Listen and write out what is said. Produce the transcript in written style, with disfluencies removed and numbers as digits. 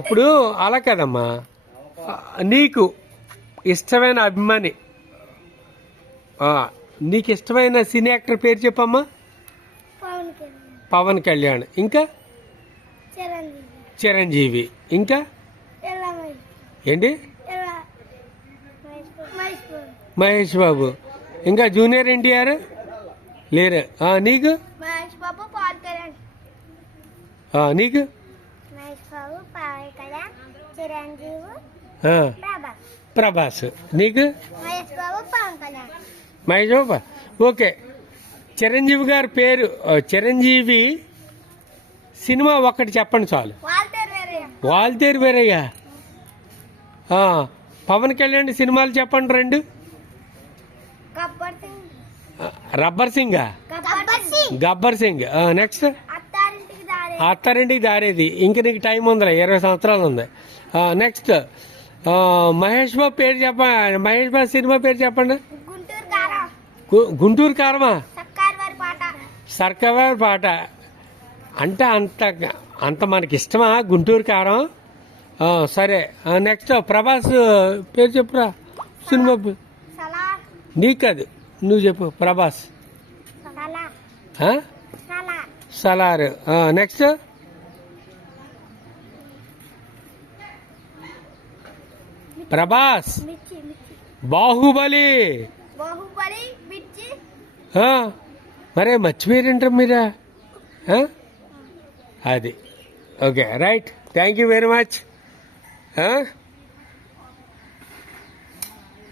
ఇప్పుడు అలా కదమ్మా, నీకు ఇష్టమైన అభిమాని, నీకు ఇష్టమైన సినీ యాక్టర్ పేరు చెప్పమ్మా. పవన్ కళ్యాణ్. ఇంకా చిరంజీవి. ఇంకా ఏంటి? మహేష్ బాబు. ఇంకా జూనియర్ ఎన్టీఆర్ లేరు. నీకు నీకు ప్రభాస్. నీకు మహేష్ బాబు. ఓకే, చిరంజీవి గారి పేరు, చిరంజీవి సినిమా ఒక్కటి చెప్పండి చాలు. వాల్తేరు వీరయ్య. పవన్ కళ్యాణ్ సినిమాలు చెప్పండి రెండు. రబ్బర్ సింగ్, గబ్బర్ సింగ్. నెక్స్ట్ అత్తారింటికి దారేది. ఇంక నీకు టైం ఉందిలే, 20 సంవత్సరాలు ఉంది. నెక్స్ట్ మహేష్ బాబు పేరు చెప్పండి. మహేష్ బాబు సినిమా పేరు చెప్పండి. గుంటూరు కారమా? సర్కార్ పాట. అంటే అంత మనకి ఇష్టమా గుంటూరు కారం? సరే, నెక్స్ట్ ప్రభాస్ పేరు చెప్పురా. సినిమా నీకు కాదు, నువ్వు చెప్పు. ప్రభాస్ సలార్. నెక్స్ట్ ప్రభాస్ బాహుబలి. మరే మర్చిపోయారంటారు మీరా? అది okay, right. Thank you very much.